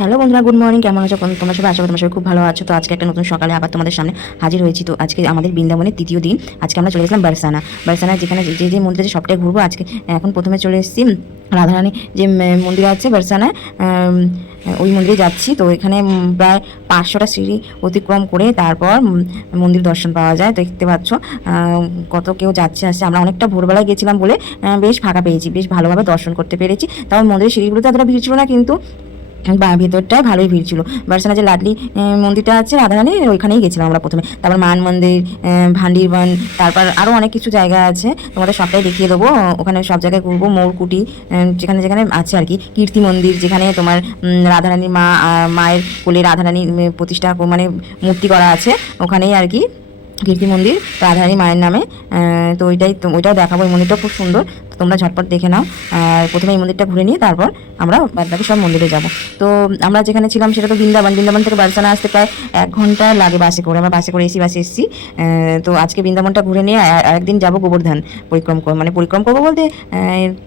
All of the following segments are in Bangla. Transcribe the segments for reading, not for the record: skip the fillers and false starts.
হ্যালো বন্ধুরা, গুড মর্নিং। কেমন আছো তোমরা সবাই? আশা করি তোমরা সবাই খুব ভালো আছো। তো আজকে একটা নতুন সকালে আবার তোমাদের সামনে হাজির হয়েছি। তো আজকে আমাদের বৃন্দাবনের তৃতীয় দিন। আজকে আমরা চলে গেছিলাম বারসানা, যেখানে যে মন্দিরে যে সবটাই ঘুরবো আজকে। এখন প্রথমে চলে এসেছি রাধারানী যে মন্দির আছে বারসানায়, ওই মন্দিরে যাচ্ছি। তো এখানে প্রায় 500টা সিঁড়ি অতিক্রম করে তারপর মন্দির দর্শন পাওয়া যায়। দেখতে পাচ্ছ কত কেউ যাচ্ছে আসছে। আমরা অনেকটা ভোরবেলায় গেছিলাম বলে বেশ ফাঁকা পেয়েছি, বেশ ভালোভাবে দর্শন করতে পেরেছি। তাও মন্দিরের সিঁড়িগুলোতে এতটা ভিড় ছিল না, কিন্তু ভেতরটায় ভালোই ভিড় ছিল। বারসানা যে লাডলি মন্দিরটা আছে রাধারানীর, ওইখানেই গেছিলাম আমরা প্রথমে। তারপর মান মন্দির, ভান্ডিরবন, তারপর আরও অনেক কিছু জায়গা আছে, তোমাদের সবটাই দেখিয়ে দেবো। ওখানে সব জায়গায় ঘুরবো। মৌরকুটি যেখানে যেখানে আছে আর কি, কীর্তি মন্দির যেখানে তোমার রাধারানীর মায়ের কোলে রাধারানীর প্রতিষ্ঠা মানে মূর্তি করা আছে, ওখানেই আর কি কীর্তি মন্দির, রাধারানী মায়ের নামে। তো ওইটাও দেখাবো। এই মন্দিরটাও খুব সুন্দর, তো তোমরা ঝটপট দেখে নাও। আর প্রথমে এই মন্দিরটা ঘুরে নিয়ে তারপর আমরা বাদবাকি সব মন্দিরে যাব। তো আমরা যেখানে ছিলাম সেটা তো বৃন্দাবন থেকে বারসানা আসতে প্রায় 1 ঘন্টা লাগে বাসে করে। আমরা বাসে করে বাসে এসেছি। তো আজকে বৃন্দাবনটা ঘুরে নিয়ে একদিন যাব গোবর্ধন পরিক্রম করবো বলতে,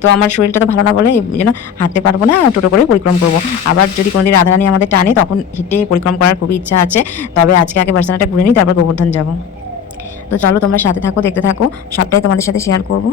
তো আমার শরীরটা তো ভালো না বলে এই জন্য হাঁটতে পারবো না, টোটো করে পরিক্রম করবো। আবার যদি কোনোদিন রাধারানী আমাদের টানে তখন হেঁটে পরিক্রম করার খুবই ইচ্ছা আছে। তবে আজকে আগে বারসানাটা ঘুরে নিই, তারপর গোবর্ধন যাবো। তো চলো তোমরা সাথে থাকো, দেখতে থাকো, সবটাই তোমাদের সাথে শেয়ার করবো।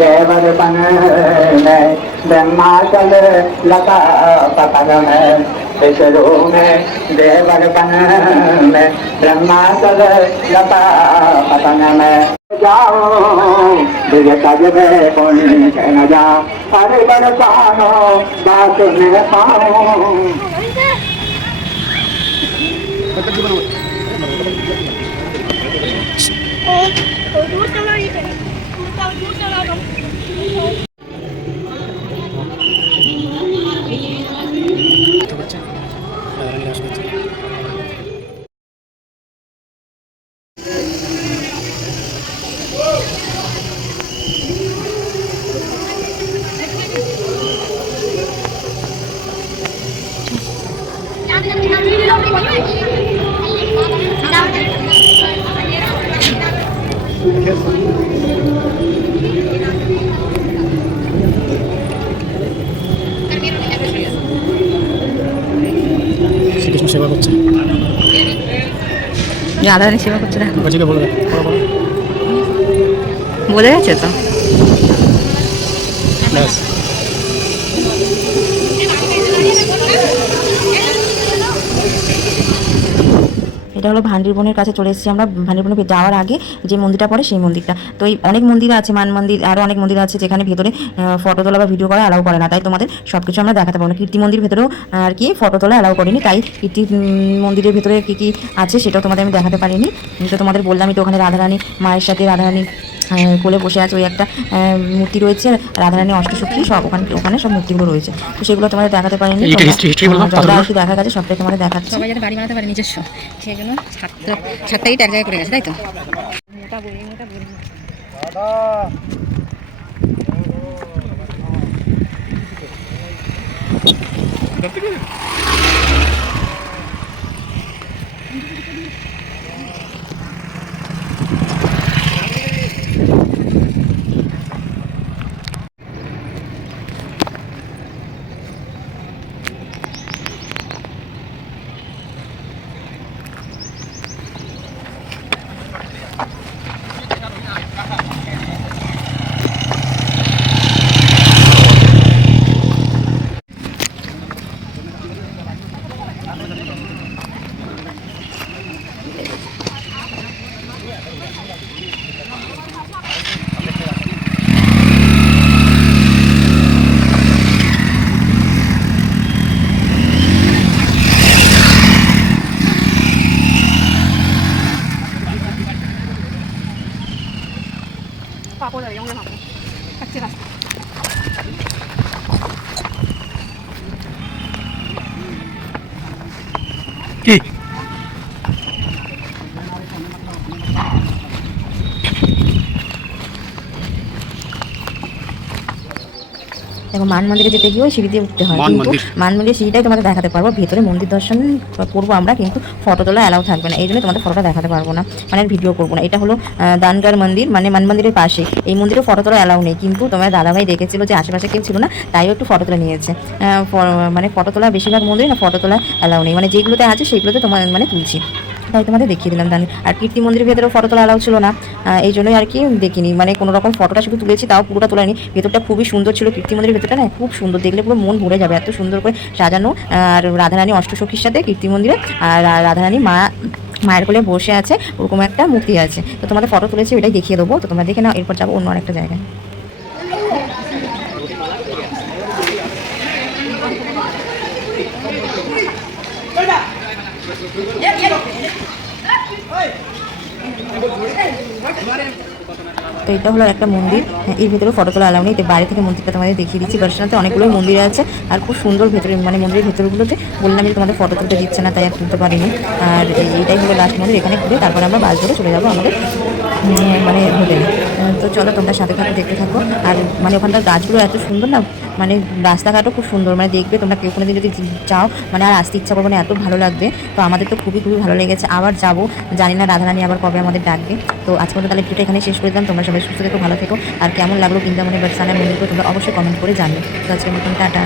देवरपन में ब्रह्माचल लता पतन में विष्णु में देवरपन में ब्रह्माचल लता पतन में जाओ दिव्य में पुण्य न जाओ हरे बरसानो बात में पाओ दूर चलो, दूर चला दो। শ্রীকৃষ্ণ সেবা করছে, রাধারানী সেবা করছে না, বলে বোঝা যাচ্ছে তো। ব্যাস এটা হলো ভান্ডিরবনের কাছে চলে এসেছি আমরা। ভান্ডিরবনে যাওয়ার আগে যে মন্দিরটা পড়ে সেই মন্দিরটা। তো এই অনেক মন্দির আছে, মান মন্দির, আরও অনেক মন্দির আছে যেখানে ভেতরে ফটো তোলা বা ভিডিও করা অ্যালাউ করে না। তাই তোমাদের সব কিছু আমরা দেখাতে পারবো না। কীর্তি মন্দির ভেতরেও আর কি ফটো তোলা অ্যালাউ করিনি, তাই কীর্তি মন্দিরের ভেতরে কী কী আছে সেটাও তোমাদের আমি দেখাতে পারিনি। তো তোমাদের বললামই তো ওখানে রাধারানী মায়ের সাথে রাধারানী কোলে বসে আছে, ওই একটা মূর্তি রয়েছে, রাধারানী অষ্টসখী সব ওখানে সব মূর্তিগুলো রয়েছে। তো সেগুলো তোমাদের দেখাতে পারিনি, এটা history বললাম, যতটা আর কি দেখা গেছে সবটাই তোমাদের দেখাচ্ছি। সবাই যাতে বাড়ি বানাতে পারে নিজস্ব, সেই জন্য ছাদটাই এক জায়গায় করে গেছে, তাই তো? মোটা বই মোটা বই法国的永远好，快进来。 কি দেখো মান মন্দিরে যেতে গিয়ে ওই সিঁড়ি দিয়ে উঠতে হয়, মান কিন্তু মন্দির। মান মন্দিরের সিঁড়িটাই তোমাদের দেখাতে পারবো। ভেতরে মন্দির দর্শন করবো আমরা, কিন্তু ফটো তোলা অ্যালাউ থাকবে না, এই জন্য তোমাদের ফটোটা দেখাতে পারবো না, মানে ভিডিও করবো না। এটা হলো দানগার মন্দির, মানে মান মন্দিরের পাশে। এই মন্দিরে ফটো তোলা অ্যালাউ নেই, কিন্তু তোমার দাদাভাই দেখেছিল যে আশেপাশে কেউ ছিল না, তাইও একটু ফটো তুলে নিয়েছে। মানে ফটো তোলা বেশিরভাগ মন্দিরে না ফটো তোলা অ্যালাউ নেই, মানে যেগুলোতে আছে সেগুলোতে তোমার মানে তুলছি, তাই তোমাদের দেখিয়ে দিলাম। দান আর কীর্তি মন্দিরের ভেতরেও ফটো তোলা অ্যালাউ ছিল না, এই জন্যই আর কি দেখিনি, মানে কোনো রকম ফটোটা শুধু তুলেছি, তাও পুরোটা তোলানি। ভেতরটা খুবই সুন্দর ছিল, কীর্তি মন্দিরের ভেতরটা না খুব সুন্দর, দেখলে পুরো মন ভরে যাবে, এত সুন্দর করে সাজানো। আর রাধারানী অষ্টসখীর সাথে কীর্তি মন্দিরে, আর রাধারানী মায়ের কোলে বসে আছে, ওরকম একটা মূর্তি আছে। তো তোমাদের ফটো তুলেছি, ওইটাই দেখিয়ে দেবো, তো তোমরা দেখে নাও। এরপর যাবো অন্য আরেকটা জায়গায়। তো এটা হলো একটা মন্দির, এর ভিতরে ফটো তোলা অ্যালাউ নেই, তো বাইরে থেকে মন্দিরটা তোমাদের দেখিয়ে দিচ্ছি। বার্সানাতে অনেকগুলো মন্দির আছে, আর খুব সুন্দর ভেতরে, মানে মন্দিরের ভেতরগুলোতে বললাম যে তোমাদের ফটো তুলতে দিচ্ছে না, তাই আর তুলতে পারিনি। আর এইটাই হলো লাস্ট মন্দির, এখানে ঘুরে তারপরে আমরা বাস ধরে চলে যাবো আমাদের মানে হোটেলে। তো চলো তোমরা সাথে সাথে দেখতে থাকো। আর মানে ওখানকার গাছগুলো এত সুন্দর না, মানে রাস্তাঘাটও খুব সুন্দর, মানে দেখবে তোমরা কেউ কোনো দিন যদি যাও, মানে আর আসতে ইচ্ছা করবে না, এত ভালো লাগবে। তো আমাদের তো খুবই খুবই ভালো লেগেছে, আবার যাবো, জানি না রাধারানী আবার কবে আমাদের ডাকবে। তো আজকে মতো তাহলে ভিডিওটা এখানে শেষ করে দিলাম। তোমরা সবাই সুস্থ থেকো, ভালো থেকো, আর কেমন লাগলো বৃন্দাবনের বারসানা মন্দিরকে তোমরা অবশ্যই কমেন্ট করে জানিও। তো আজকের মতন টাটা।